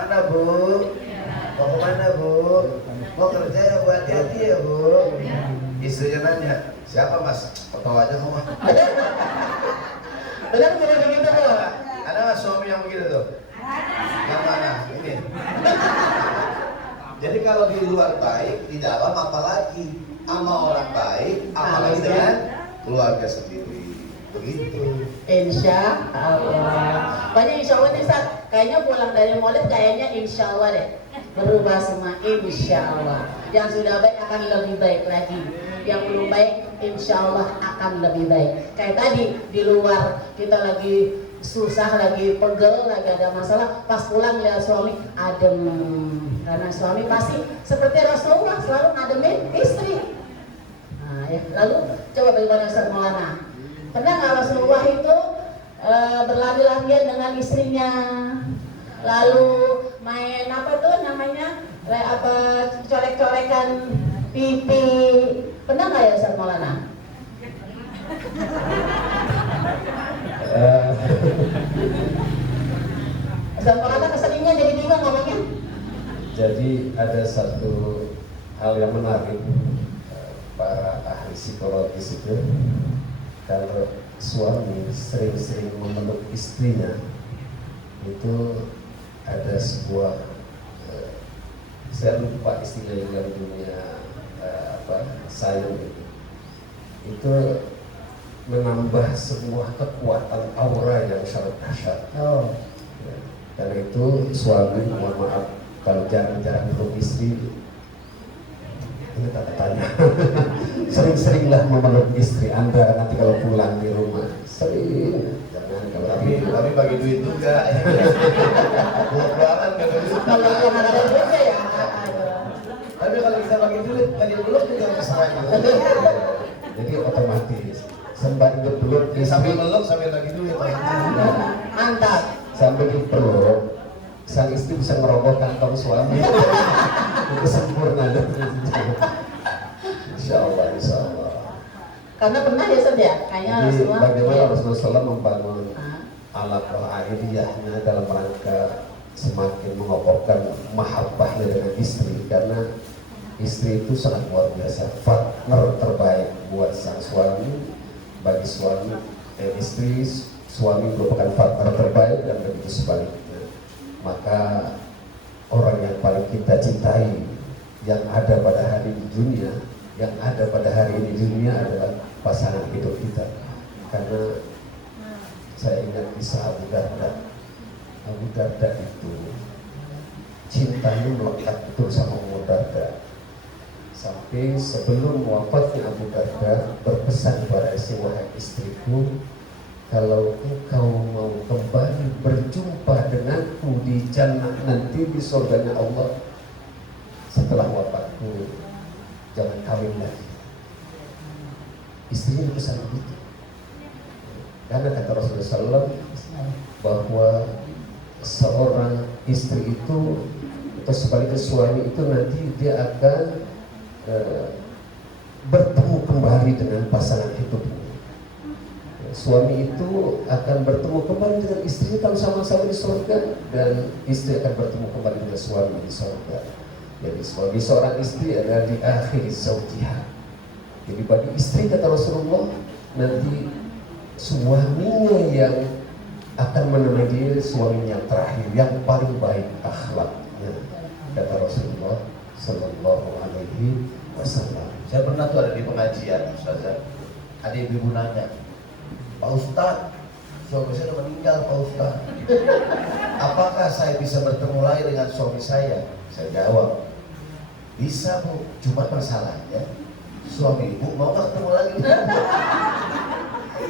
Kemana Bu? Mau kemana Bu? Mau kerja ya Bu, hati-hati ya Bu. Istrinya nanya, siapa Mas? Foto aja mau. Benar benar begitu Bu. Ada nggak suami yang begitu tuh? Yang mana? Ini. Jadi kalau di luar baik, di dalam apalagi sama orang baik, apalagi dengan keluarga sendiri. Begitu. Insya Allah. Banyak insya Allah nih Ustaz. Kayaknya pulang dari Maulid kayaknya insya Allah deh. Berubah semua insya Allah. Yang sudah baik akan lebih baik lagi. Yang belum baik insya Allah akan lebih baik. Kayak tadi di luar kita lagi susah, lagi pegel, lagi ada masalah, pas pulang lihat suami adem, karena suami pasti seperti Rasulullah selalu ngademin istri. Nah, ya. Lalu coba bagaimana Ustaz Maulana? Pernah nggak Rasulullah itu berlari-larian dengan istrinya, lalu main apa tuh namanya, apa colek-colekan pipi? Pernah nggak ya Ustaz Maulana? Ustaz Maulana keselingnya jadi bingung ngomongnya. Jadi ada satu hal yang menarik, para ahli psikologis itu, kalau suami sering-sering memeluk istrinya, itu ada sebuah saya lupa istilahnya dalam dunia sayang itu menambah sebuah kekuatan aura yang sangat dahsyat. Ya, karena itu suami, mohon maaf kalau jarang-jarang meluk istri, ini tanda tanya. Sering-seringlah memeluk istri Anda nanti kalau pulang di rumah. Sering, jangan kalau Tapi bagi duit juga. Buat-buatan kan Kalau yang ada duitnya ya. Tapi kalau kita bagi duit, bagi belum juga masalahnya. jadi otomatis sembari dipeluk Sambil istri, meluk sambil bagi duit. Mantap. sambil dipeluk sang istri bisa ngerogoh kantong suami. Itu sempurna. Insya Allah, insya Allah. Karena pernah ya Ustaz ya, kayaknya Jadi Rasulullah. bagaimana Rasulullah SAW membangun Ah. alat aidiyahnya dalam rangka semakin mengokohkan mahabbahnya dengan istri, karena istri itu sangat luar biasa, partner terbaik buat sang suami. Bagi suami istri, suami merupakan partner terbaik dan begitu sebaliknya. Maka orang yang paling kita cintai yang ada pada hari di dunia, yang ada pada hari ini di dunia adalah pasangan hidup kita. Karena saya ingat kisah Abu Darda. Abu Darda itu cintanya melekat betul sama Abu Darda, sampai sebelum wafatnya Abu Darda berpesan kepada istri, wahai istriku, kalau engkau mau kembali berjumpa denganku di jannah nanti di surganya Allah setelah wafatku, jangan kawin lagi. Istrinya berpesan begitu. Karena kata Rasulullah SAW bahwa seorang istri itu atau sebaliknya suami itu nanti dia akan bertemu kembali dengan pasangan hidupnya. Suami itu akan bertemu kembali dengan istrinya kalau sama-sama di surga, dan istri akan bertemu kembali dengan suami di surga. Jadi sebagai seorang istri adalah di akhir zawjiha. Jadi bagi istri kata Rasulullah, nanti suaminya yang akan menemani dia, suaminya yang terakhir, yang paling baik akhlaknya, kata Rasulullah Sallallahu Alaihi Wasallam. Saya pernah tuh ada di pengajian, Ustazah. Ada ibu nanya, Pak Ustadz, suami saya udah meninggal Pak Ustadz. Apakah saya bisa bertemu lagi dengan suami saya? Saya jawab, bisa Bu, cuma masalahnya suami ibu mau gak ketemu lagi?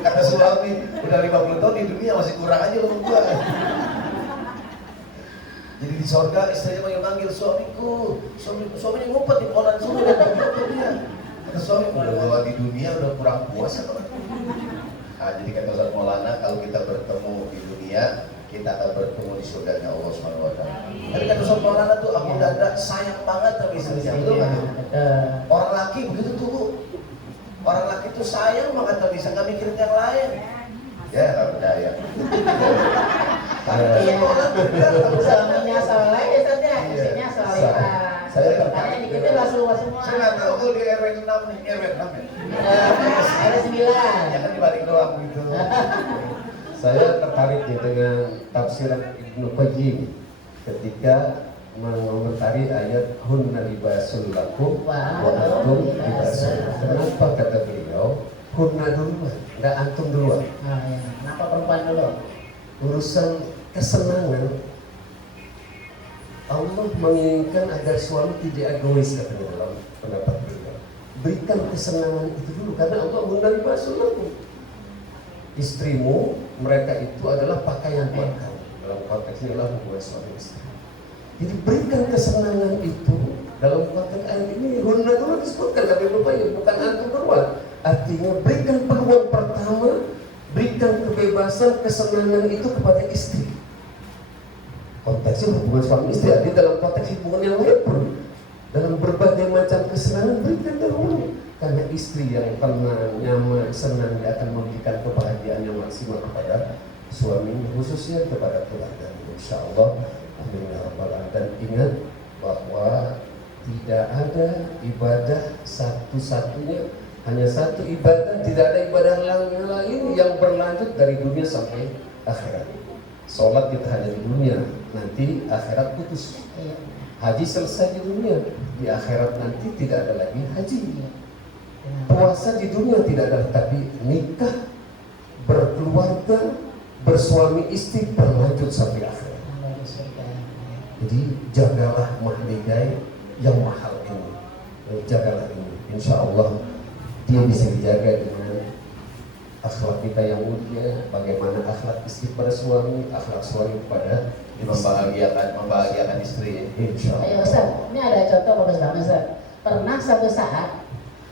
Kata suami, udah 50 tahun di dunia masih kurang aja sama gua. Jadi di sorga istrinya manggil suamiku, suaminya ngumpet di pohon semua dan dia. Kata suami, udah gua di dunia udah kurang puas apa? Nah, jadi kata Ustaz Maulana, kalau kita bertemu di dunia, kita akan bertemu di surganya Allah Subhanahu wa taala. Tapi kata Ustaz Maulana tuh Abu Darda sayang banget sama istrinya, betul kan? Orang laki begitu tuh Bu. Orang laki tuh sayang banget sama istri, nggak mikirin yang lain. Ya nggak percaya. Suaminya soleh, semua. Saya nggak tahu tuh di RW 6 nih, RW 6 ya. Ada 9. Ya kan dibalik doang gitu. Saya tertarik ya dengan tafsiran Ibnu Qayyim ketika mengomentari ayat hunna libasul lakum wa antum libasul lahum. Kenapa kata beliau hunna duluan, enggak antum duluan? Oh, ya. Kenapa perempuan dulu? Urusan kesenangan Allah menginginkan agar suami tidak egois katanya dalam pendapat beliau. Berikan kesenangan itu dulu karena Allah hunna libasul lakum. Istrimu mereka itu adalah pakaian buat kamu. Dalam konteks ini adalah hubungan suami istri. Jadi berikan kesenangan itu dalam konteks ayat ini hunna dulu disebutkan tapi bukan antum duluan. Artinya berikan peluang pertama, berikan kebebasan kesenangan itu kepada istri. Konteksnya hubungan suami istri, di dalam konteks hubungan yang lain pun dalam berbagai macam kesenangan berikan dahulu. Karena istri yang tenang, nyaman, senang dia akan memberikan kebahagiaan yang maksimal kepada suaminya, khususnya kepada keluarga. Insya Allah. Amin ya rabbal alamin. Dan ingat bahwa tidak ada ibadah satu-satunya, hanya satu ibadah, tidak ada ibadah lain yang berlanjut dari dunia sampai akhirat. Sholat kita hanya di dunia, nanti akhirat putus. Haji selesai di dunia, di akhirat nanti tidak ada lagi haji. Puasa di dunia tidak ada, tapi nikah, berkeluarga, bersuami istri berlanjut sampai akhirat. Jadi jagalah mahligai yang mahal ini, jagalah ini. Insya Allah dia bisa dijaga dengan akhlak kita yang mulia. Bagaimana akhlak istri pada suami, akhlak suami kepada membahagiakan istri. Insya Allah. Ayo Ustaz, ini ada contoh bagus banget Ustaz. Pernah satu saat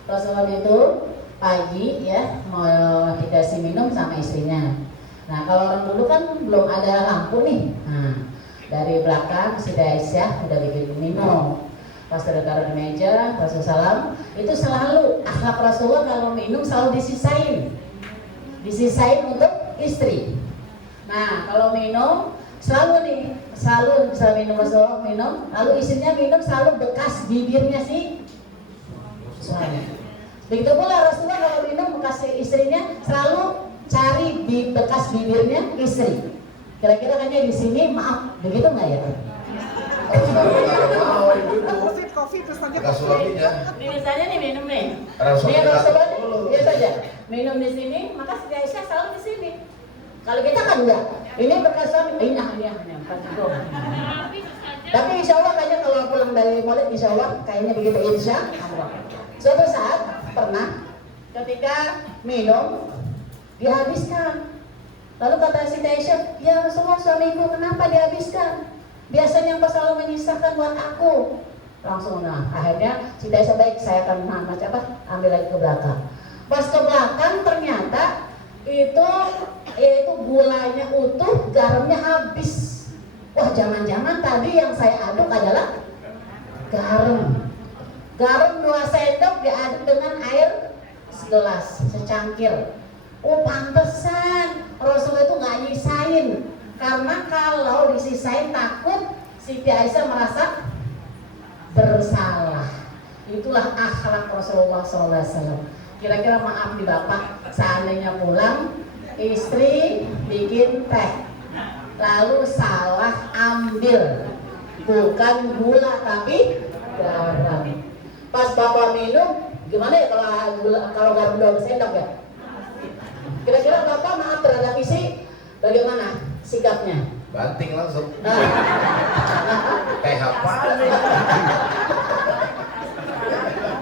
Rasulullah itu pagi ya mau dikasih minum sama istrinya. Nah kalau orang dulu kan belum ada lampu nih. Nah dari belakang Siti Aisyah udah bikin minum. Pas taruh di meja Rasulullah itu selalu akhlak Rasulullah kalau minum selalu disisain untuk istri. Nah kalau minum selalu bisa minum Rasulullah minum, lalu istrinya minum selalu bekas bibirnya si suami. Begitu pula Rasulullah kalau minum bekas istrinya selalu cari di bekas bibirnya istri. Kira-kira hanya di sini maaf begitu nggak ya? Covid terus aja Bekas suaminya. Ini misalnya nih minum nih. Rasulullah Ini Rasulullah dia saja minum di sini, maka Siti Aisyah selalu di sini. Kalau kita kan enggak. Ini bekas suami, ini Tapi insya Allah kayaknya kalau pulang dari Maulid insya Allah kayaknya begitu insya Allah. Suatu saat pernah ketika minum dihabiskan. Lalu kata Siti Aisyah, ya Rasulullah suamiku kenapa dihabiskan? Biasanya engkau selalu menyisakan buat aku. Langsung akhirnya Siti Aisyah baik saya akan ambil lagi ke belakang. Pas ke belakang ternyata itu gulanya utuh, garamnya habis. Wah jangan-jangan tadi yang saya aduk adalah garam. Garam 2 sendok diaduk dengan air segelas, secangkir. Oh pantesan Rasulullah itu nggak nyisain, karena kalau disisain takut Siti Aisyah merasa bersalah. Itulah akhlak Rasulullah SAW. Kira-kira maaf nih Bapak, seandainya pulang istri bikin teh lalu salah ambil bukan gula tapi garam. Pas Bapak minum gimana ya kalau garam 2 sendok ya? Kira-kira Bapak maaf terhadap istri bagaimana sikapnya? Banting langsung. Kayak apa nih?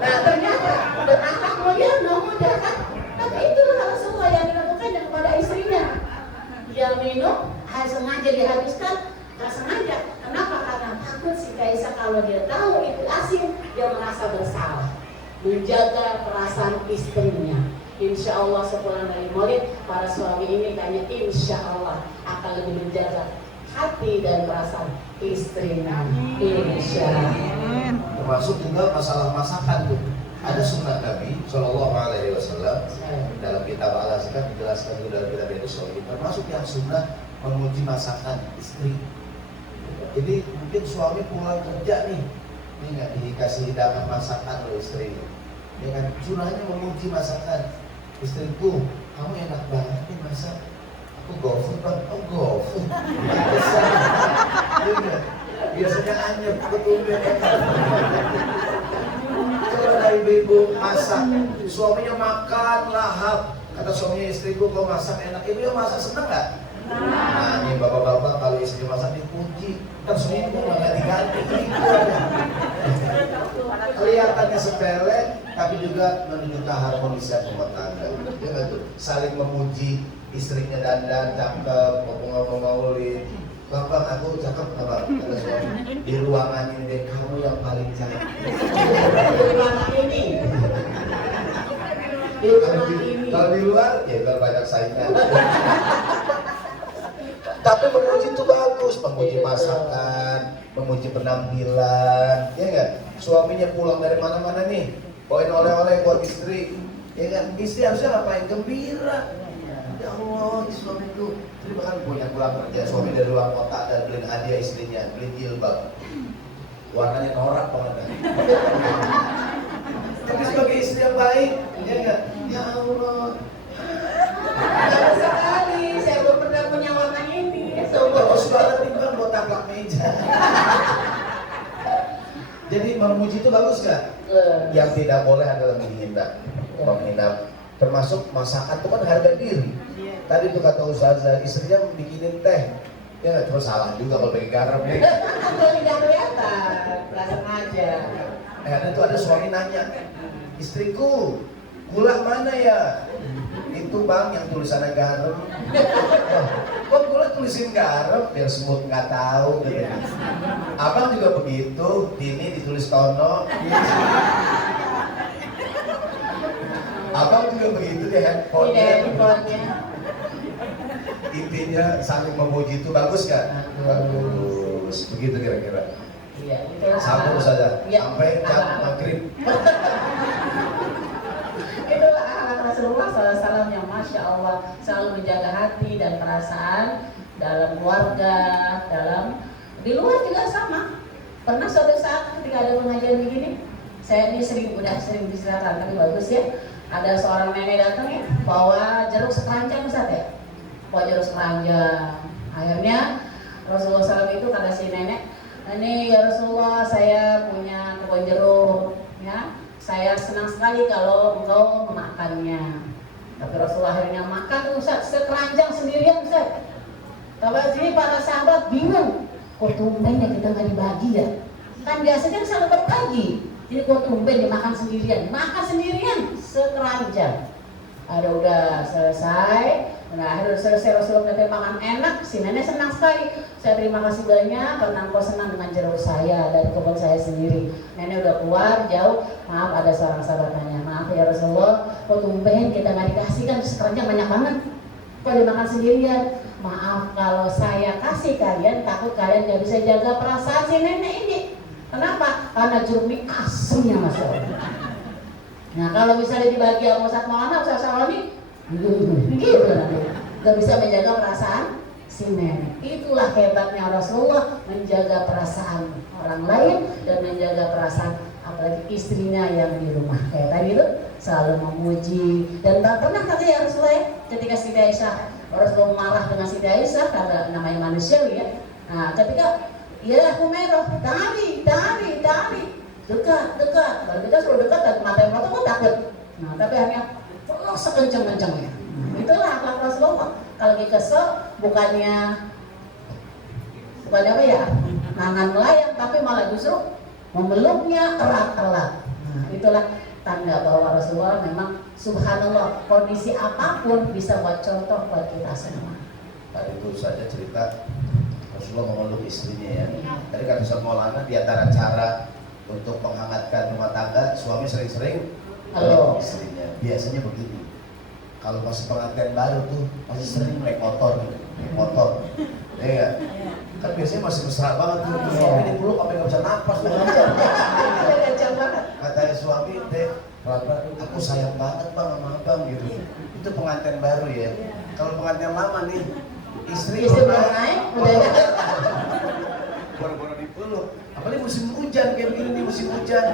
Nah ternyata berakhlak mulia mudah kan? Tapi itulah Rasulullah yang dilakukan kepada istrinya. Dia minum, sengaja dihabiskan, nggak sengaja. Kenapa? Karena takut si Aisyah kalau dia tahu itu asin, dia merasa bersalah. Menjaga perasaan istrinya. Insya Allah sepulang dari Maulid, para suami ini kayaknya insya Allah akan lebih menjaga hati dan perasaan istrinya. Insya Allah. Termasuk juga masalah masakan tuh. Ada sunnah Nabi Shallallahu Alaihi Wasallam dalam kitab Al-Azkar dijelaskan juga dalam kitab itu soal termasuk yang sunnah memuji masakan istri. Jadi mungkin suami pulang kerja nih, Ini nggak dikasih hidangan masakan loh istri. Dengan curahnya memuji masakan. Istriku, kamu enak banget nih masak. Aku GoFood bang, oh GoFood. Iya, biasanya anyep, aku tumben enak. Kalau ada ibu-ibu masak, suaminya makan lahap. Kata suaminya, istriku kau masak enak. Ibu yang masak seneng nggak? Nah ini bapak-bapak kalau istri masak dipuji, kan seminggu nggak diganti. Kelihatannya sepele, tapi juga menunjukkan harmonisian rumah tangga. Dia nggak tuh saling memuji istrinya dandan cakep, ngomong-ngomong maulid. Bang, aku cakep nggak bang? Kata suami. Di ruangan ini deh kamu yang paling cakep. Di ruangan ini. Di ruangan ini. Kalau di luar, ya biar banyak saingan. Tapi memuji itu bagus, memuji masakan, memuji penampilan, ya nggak? Suaminya pulang dari mana-mana nih, bawain oleh-oleh buat istri, ya kan? Istri harusnya ngapain? Gembira. Ya Allah, suami itu terima kasih punya pulang kerja, suami dari luar kota dan beliin hadiah istrinya, beli jilbab, warnanya norak banget kan? Tapi sebagai istri yang baik, ya nggak? Ya Allah. Bagus sekali, saya belum pernah punya warna ini. Bagus banget itu kan buat taplak meja. Jadi memuji itu bagus nggak? Yang tidak boleh adalah menghina, menghina. Termasuk masakan itu kan harga diri. Tadi tuh kata Ustazah, istrinya bikinin teh. Ya nggak, cuma salah juga kalau pakai garam ya. Kalau tidak kelihatan, perasaan aja. Ada tuh ada suami nanya, istriku, gula mana ya? Itu bang yang tulisannya garam. Kok gula tulisin garam? Biar semut nggak tahu gitu. Abang juga begitu, Dini ditulis Tono. Abang juga begitu deh handphonenya. Intinya saling memuji itu bagus kan? Bagus, begitu kira-kira. Iya, itu Sambung saja, sampai jam maghrib. Itulah akhlak Rasulullah SAW yang Masya Allah selalu menjaga hati dan perasaan dalam keluarga, di luar juga sama. Pernah suatu saat ketika ada pengajian begini, saya ini udah sering diserahkan, tapi bagus ya. Ada seorang nenek datang ya, bawa jeruk sekeranjang Ustaz ya, bawa jeruk sekeranjang. Akhirnya Rasulullah SAW itu kata si nenek, ini ya Rasulullah saya punya kebun jeruk, ya. Saya senang sekali kalau engkau memakannya. Tapi Rasulullah akhirnya makan Ustaz sekeranjang sendirian Ustaz. Tapi sini para sahabat bingung, kok tumben ya kita nggak dibagi ya? Kan biasanya selalu berbagi. Jadi kok tumben dimakan sendirian sekeranjang. Ada udah selesai. Nah, akhirnya selesai Rasulullah kata makan enak, si nenek senang sekali. Saya terima kasih banyak karena engkau senang dengan jeruk saya dari kebun saya sendiri. Nenek udah keluar jauh, maaf ada seorang sahabat nanya, maaf ya Rasulullah, kok tumben kita nggak dikasih kan sekeranjang banyak banget, kok dimakan sendirian? Maaf kalau saya kasih kalian, takut kalian nggak bisa jaga perasaan si nenek ini. Kenapa? Karena jeruk ini asemnya Mas. Nah kalau misalnya dibagi sama Ustaz Maulana, Ustaz Saloni gitu nanti gak bisa menjaga perasaan si nenek. Itulah hebatnya Rasulullah, menjaga perasaan orang lain dan menjaga perasaan apalagi istrinya yang di rumah. Kayak tadi itu selalu memuji. Dan pernah kata ya Rasulullah ketika Siti Aisyah, Rasulullah marah dengan Siti Aisyah karena namanya manusia ya. Nah ketika ya Humairah dekat baru kita suruh dekat dan mata yang kok takut. Nah tapi hanya peluk sekencang-kencangnya. Itulah akhlak Rasulullah. Kalau lagi kesel bukannya apa ya, nangan melayang, tapi malah justru memeluknya erat-erat. Nah, itulah tanda bahwa Rasulullah memang subhanallah, kondisi apapun bisa buat contoh buat kita semua. Tadi itu saja cerita Rasulullah memeluk istrinya ya. Tadi kata Ustaz Maulana, di antara cara untuk menghangatkan rumah tangga, suami sering-sering meluk istrinya. Biasanya begini, kalau masih pengantin baru tuh masih sering naik motor, ya kan biasanya masih mesra banget tuh, suami dipeluk sampai nggak bisa napas tuh. Katanya suami, deh pelan-pelan, aku sayang banget bang sama abang gitu. Itu pengantin baru ya. Kalau pengantin lama nih, istri belum naik, udah boro-boro dipeluk. Apalagi musim hujan kayak begini nih, musim hujan.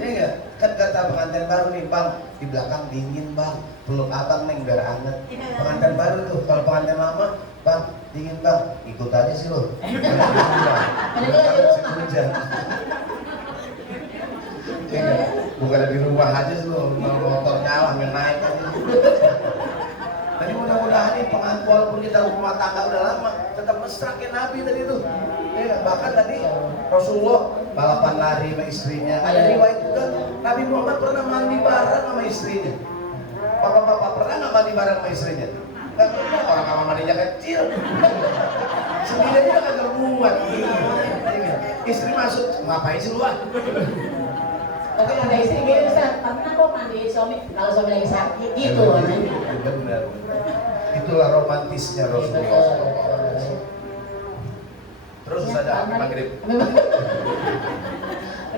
Ya enggak? Kan kata pengantin baru nih, Bang, di belakang dingin, Bang. Peluk abang nih biar anget. Pengantin baru tuh, kalau pengantin lama, Bang, dingin, Bang. Ikut aja sih lo. Musim hujan. Ya enggak? Bukan di rumah aja sih lo, motor nyala yang naik aja. Tapi mudah-mudahan nih pengantin walaupun kita rumah tangga udah lama tetap mesra kayak Nabi tadi itu. Ya, bahkan tadi Rasulullah balapan lari sama istrinya. Ada riwayat juga Nabi Muhammad pernah mandi bareng sama istrinya. Bapak-bapak pernah nggak mandi bareng sama istrinya? Nggak pernah, orang kamar mandinya kecil. Sendiri aja kagak muat. Istri masuk, ngapain sih lu? Oke, ada istri gini Ustaz, pernah kok mandi suami kalau suami lagi sakit gitu namanya. Benar. Itulah romantisnya Rasulullah SAW. Terus saja maghrib.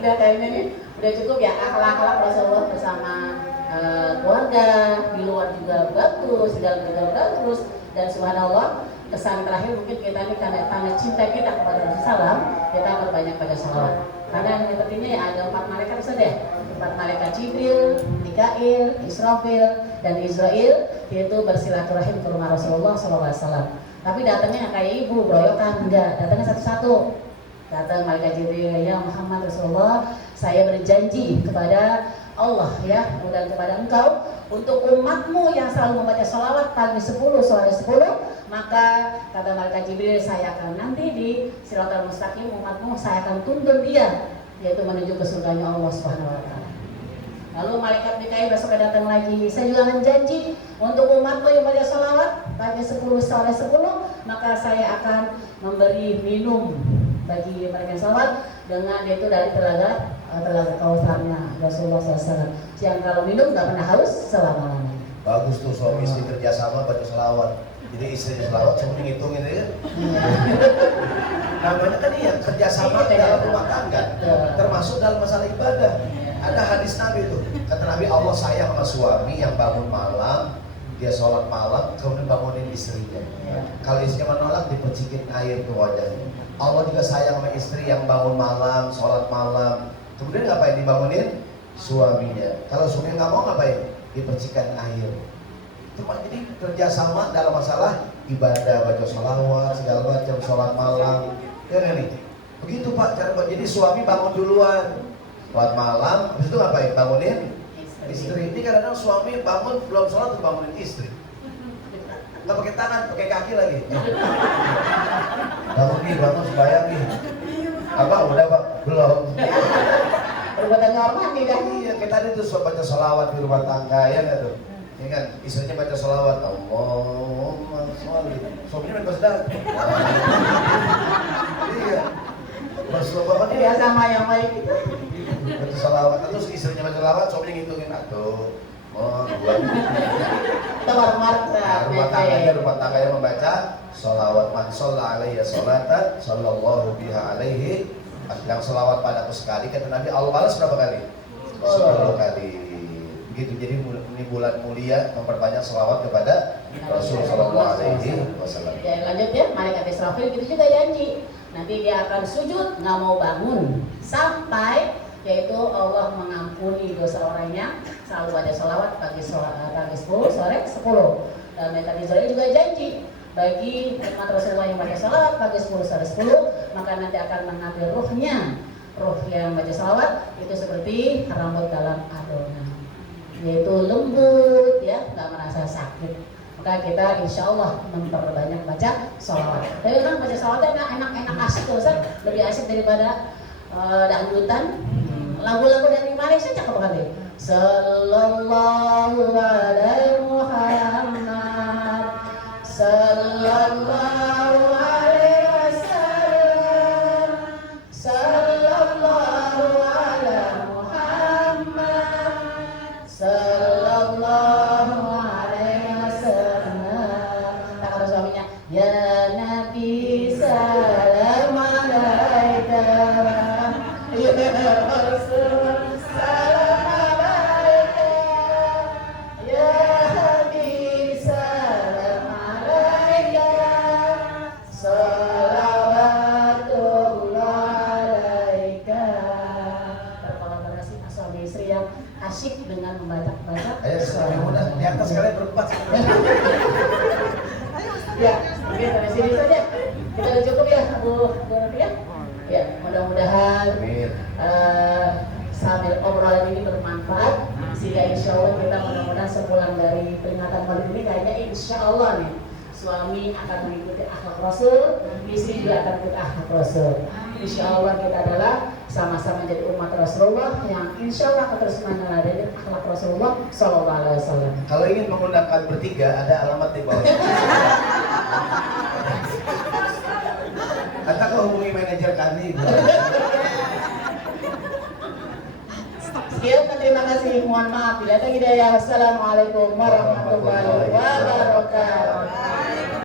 Udah kayaknya nih, udah cukup ya akhlak-akhlak Rasulullah bersama keluarga, di luar juga bagus, di dalam juga bagus. Dan subhanallah, kesan terakhir mungkin kita ini karena cinta kita kepada Rasulullah, kita berbanyak pada salawat. Karena sepertinya ya ada 4 malaikat saja, 4 malaikat Jibril, Mikail, Israfil, dan Israel, yaitu bersilaturahim ke rumah Rasulullah SAW. Tapi datangnya kayak ibu, beroyokan, enggak, datangnya satu-satu. Datang malaikat Jibril, ya Muhammad Rasulullah, saya berjanji kepada Allah ya, dan kepada engkau untuk umatmu yang selalu membaca sholawat pagi 10, sore 10, maka kata malaikat Jibril, saya akan nanti di Siratal Mustaqim umatmu, saya akan tuntun dia, yaitu menuju ke surganya Allah Subhanahu wa taala. Lalu malaikat Mikail besok datang lagi, saya juga akan janji untuk umatmu yang baca sholawat pagi 10, sore 10, maka saya akan memberi minum bagi mereka yang sholawat dengan yaitu dari telaga Kautsarnya Rasulullah SAW, yang kalau minum nggak pernah haus selama-lamanya. Bagus tuh suami istri kerjasama baca selawat. Jadi istrinya selawat cuma ngitungin ya. Namanya kan iya kerjasama dalam rumah tangga, termasuk dalam masalah ibadah. Ada hadis Nabi tuh, kata Nabi, Allah sayang sama suami yang bangun malam, dia sholat malam, kemudian bangunin istrinya. Kalau istrinya menolak, dipercikin air ke wajahnya. Allah juga sayang sama istri yang bangun malam, sholat malam, kemudian ngapain dibangunin? Suaminya. Kalau suami nggak mau ngapain? Dipercikan air. Cuma jadi kerjasama dalam masalah ibadah, baca sholawat, segala macam, sholat malam. Ya kan nih? Begitu Pak, cara Pak. Jadi suami bangun duluan, sholat malam, habis itu ngapain? Bangunin istri. Ini kadang-kadang suami bangun belum sholat tuh bangunin istri. Nggak pakai tangan, pakai kaki lagi. Bangun sembahyang nih. Apa udah Pak? Belum. Perbuatan normal tidak. Iya, kita tadi tuh baca sholawat di rumah tangga ya nggak tuh? Ini kan istrinya baca sholawat, Allahumma sholli. Suaminya main kesedap. Iya. Berselawat ini Ya sama yang baik itu. baca sholawat, terus istrinya baca sholawat, suaminya ngitungin atuh. Oh, dua. Nah, rumah tangganya membaca sholawat. Man sholla alaiya sholatan sallallahu biha alaihi. Yang sholawat padaku sekali, kata Nabi, Allah balas berapa kali? 10 kali. Begitu, jadi ini bulan mulia memperbanyak sholawat kepada Rasulullah SAW. Ya lanjut ya, malaikat Israfil gitu juga janji. Nanti dia akan sujud, nggak mau bangun sampai yaitu Allah mengampuni dosa orangnya selalu baca sholawat pagi 10, sore 10. Dan malaikat Israel juga janji bagi umat Rasulullah yang baca sholawat pagi 10, sore 10, maka nanti akan mengambil ruhnya. Ruh yang baca sholawat itu seperti rambut dalam adonan, yaitu lembut ya, nggak merasa sakit. Maka kita insya Allah memperbanyak baca sholawat. Tapi kan baca sholawatnya enak-enak asik tuh Ustaz, lebih asik daripada dangdutan. Lagu-lagu dari Malaysia cakep banget. Sallallahu alaihi Muhammad, sallallahu alaihi wasallam, sallallahu alaihi Muhammad, sallallahu alaihi wasallam. Tak kata suaminya, ya Nabi salam alaika, ya Rasul salam alaika, ya Habib salam alaika, mudah-mudahan Amin. sambil obrolan ini bermanfaat sehingga insya Allah kita mudah-mudahan sepulang dari peringatan Maulid ini kayaknya insya Allah nih suami akan mengikuti akhlak Rasul, istri juga akan mengikuti akhlak Rasul. Insya Allah kita adalah sama-sama menjadi umat Rasulullah yang insya Allah akan terus meneladani akhlak Rasulullah Sallallahu Alaihi Wasallam. Kalau ingin menggunakan bertiga, ada alamat di bawah. Atau kau hubungi manajer kami. Sekian, terima kasih. Mohon maaf bila ada hidayah. Assalamualaikum warahmatullahi wabarakatuh.